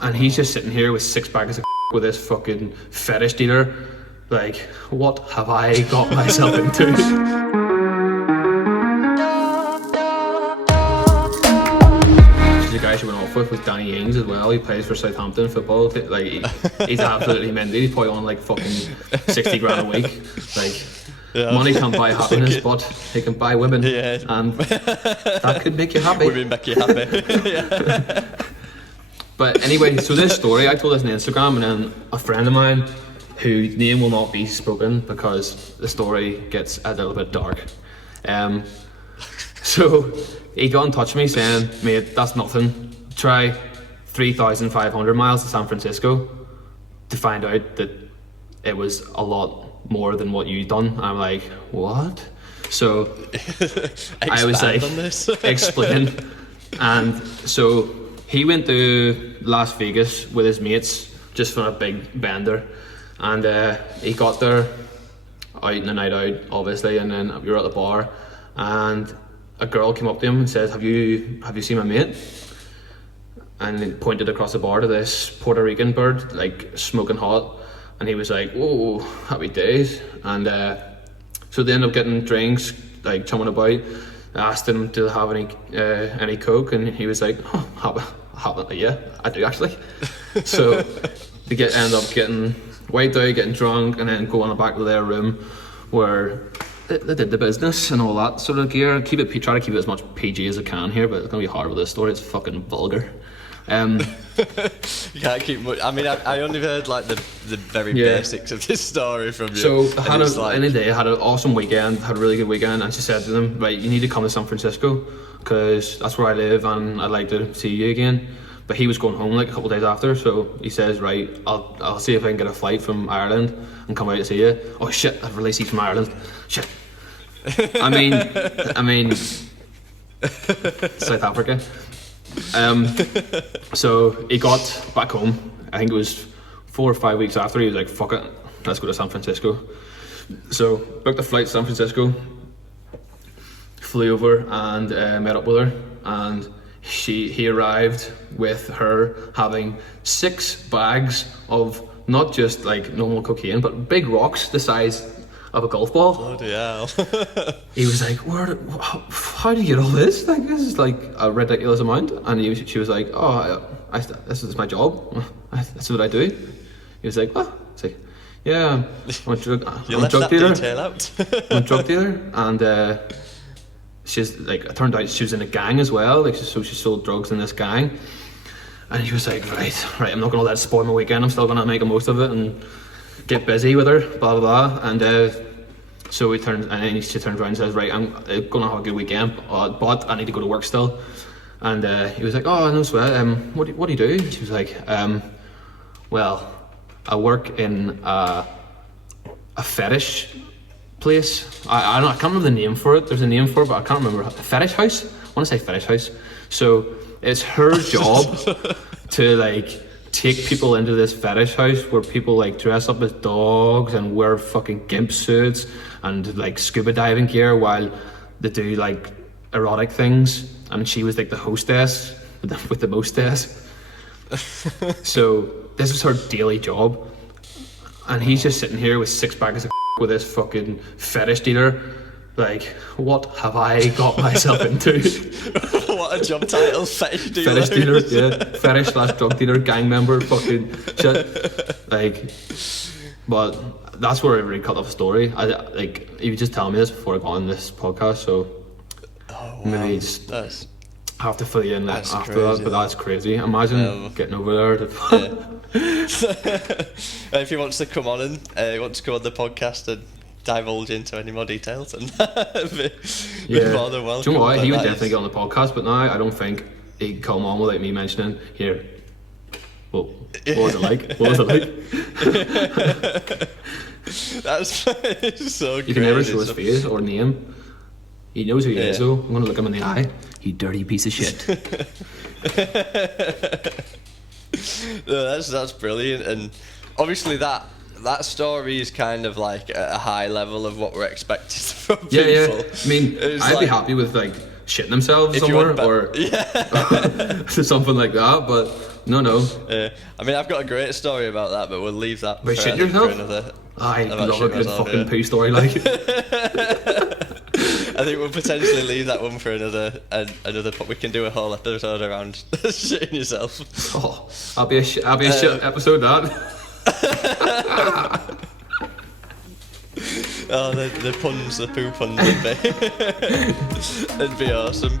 And he's just sitting here with 6 bags of with this fucking fetish dealer. Like, what have I got myself into? The guy she went off with was Danny Ings as well. He plays for Southampton football. Like, he's absolutely mental. He's probably on like fucking 60 grand a week. Like, money can't buy happiness, but it can buy women. Yeah. And that could make you happy. Women make you happy. Yeah. But anyway, so this story, I told this on Instagram, and then a friend of mine, whose name will not be spoken because the story gets a little bit dark. So he got in touch with me saying, mate, that's nothing. Try 3,500 miles to San Francisco to find out that it was a lot more than what you'd done. I'm like, what? So I was like, explain. And so he went to Las Vegas with his mates just for a big bender. And he got there out in the night out, obviously, and then we were at the bar, and a girl came up to him and said, have you seen my mate? And he pointed across the bar to this Puerto Rican bird, like smoking hot, and he was like, whoa, happy days. And so they ended up getting drinks, like chumming about. I asked him to have any coke, and he was like, oh, yeah, I do actually. So they end up getting wiped out, getting drunk, and then go on back to their room where they did the business and all that sort of gear. Try to keep it as much PG as I can here, but it's gonna be hard with this story. It's fucking vulgar. You can't keep much. I mean, I only heard like the very basics of this story from you. So I had I had an awesome weekend, had a really good weekend, and she said to them, right, you need to come to San Francisco because that's where I live and I'd like to see you again. But he was going home like a couple of days after, so he says, right, I'll see if I can get a flight from Ireland and come out to see you. Oh shit, I've released you from Ireland. Shit. I mean South Africa. So he got back home, I think it was 4 or 5 weeks after. He was like, fuck it, let's go to San Francisco. So booked a flight to San Francisco, flew over and met up with her, and he arrived with her having 6 bags of not just like normal cocaine, but big rocks the size of a golf ball. Bloody hell. He was like, how do you get all this? Like, this is like a ridiculous amount. And she was like, oh, this is my job. That's what I do. He was like, oh. It's like, yeah, I'm a drug dealer. I'm a drug dealer. And she's like, it turned out she was in a gang as well. Like, so she sold drugs in this gang. And he was like, right, I'm not gonna let it spoil my weekend. I'm still gonna make the most of it and get busy with her, blah blah blah. And so she turns around and says, right, I'm gonna have a good weekend, but I need to go to work still. And he was like, oh, no sweat. What do you do? She was like, well, I work in a fetish place. I can't remember the name for it. There's a name for it, but I can't remember. A fetish house? I want to say fetish house. So it's her job to like take people into this fetish house where people like dress up as dogs and wear fucking gimp suits and like scuba diving gear while they do like erotic things. And she was like the hostess with the mostess. So this was her daily job, and he's just sitting here with 6 bags of with this fucking fetish dealer. Like, what have I got myself into? What a job title, fetish dealer. Fetish dealer, yeah. Fetish / drug dealer, gang member, fucking shit. Like, but that's where I really cut off the story. You just tell me this before I go on this podcast, so maybe just have to fill you in after crazy, that. But that's crazy. Imagine getting over there. If he wants to come on and wants to come on the podcast and divulge into any more details, and be more than welcome. Do you know what? He would definitely get on the podcast, but now I don't think he'd come on without me mentioning here. Well, what was it like? What was it like? That's so you can never show his face or name. He knows who he is, though. I'm going to look him in the eye. You dirty piece of shit. No, that's brilliant, and obviously that story is kind of like at a high level of what we're expected from people. Yeah. I mean, I'd be happy with like shitting themselves somewhere or something like that. But No. I mean, I've got a great story about that, but we'll leave that About for, shitting for yourself? another. I about love a shitting good myself, fucking yeah. poo story, like. I think we'll potentially leave that one for another. We can do a whole episode around shitting yourself. Oh, I'll be a shit episode, that. Oh, the puns, the poo puns would be, it'd be awesome.